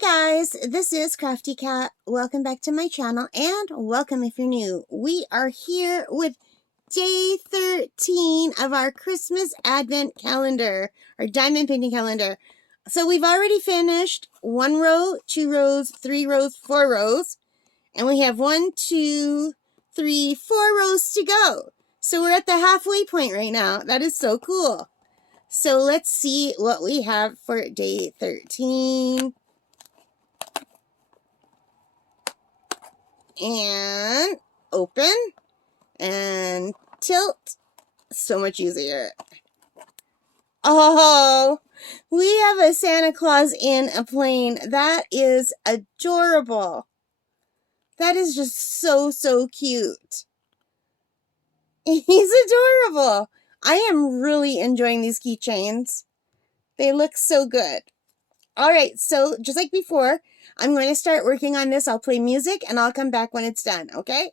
Hi guys, this is Crafty Cat. Welcome back to my channel and welcome if you're new. We are here with day 13 of our Christmas Advent calendar, our diamond painting calendar. So we've already finished 1 row, 2 rows, 3 rows, 4 rows, and we have 1, 2, 3, 4 rows to go. So we're at the halfway point right now. That is so cool. So let's see what we have for day 13. And open and tilt. So much easier. Oh, we have a Santa Claus in a plane. That is adorable. That is just so cute. He's adorable. I am really enjoying these keychains. They look so good. All right, so just like before, I'm going to start working on this. I'll play music and I'll come back when it's done, okay?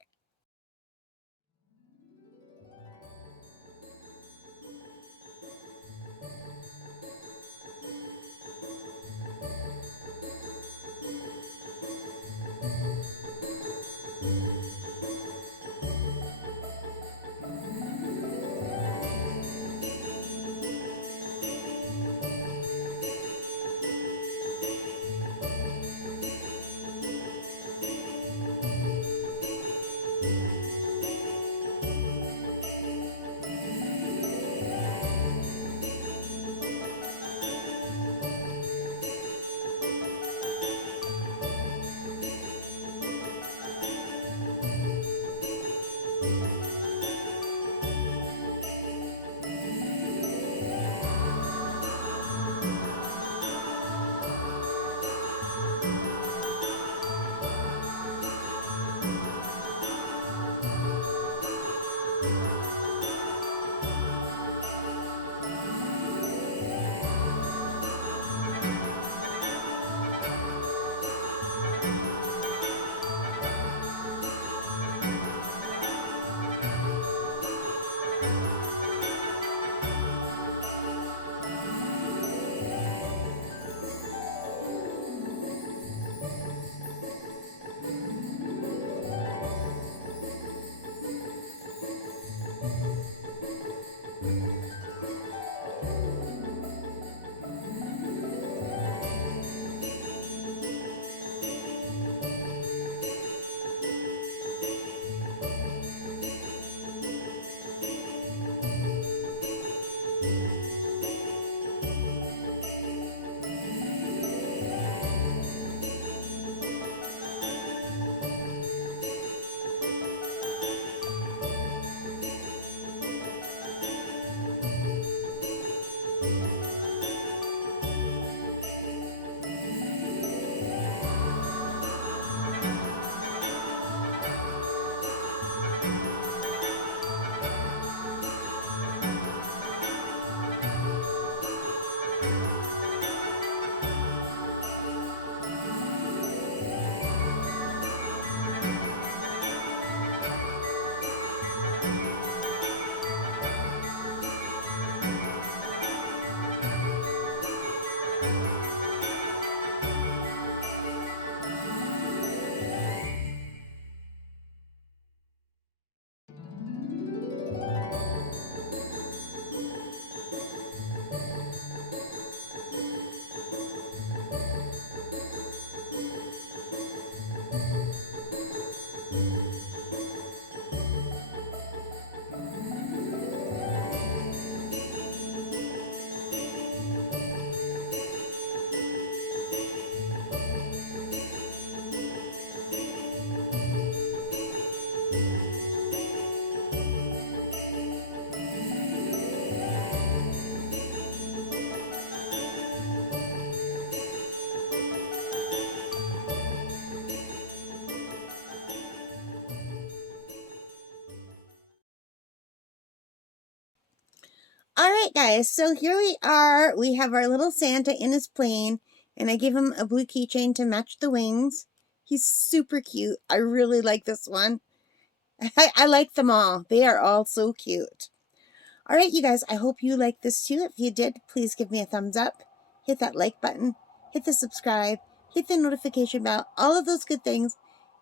All right, guys, so here we are. We have our little Santa in his plane, and I gave him a blue keychain to match the wings. He's super cute. I really like this one. I like them all. They are all so cute. All right, you guys, I hope you liked this too. If you did, please give me a thumbs up. Hit that like button. Hit the subscribe. hit the notification bell, all of those good things.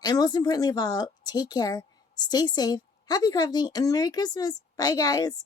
And most importantly of all, take care, stay safe, happy crafting, and Merry Christmas. Bye, guys.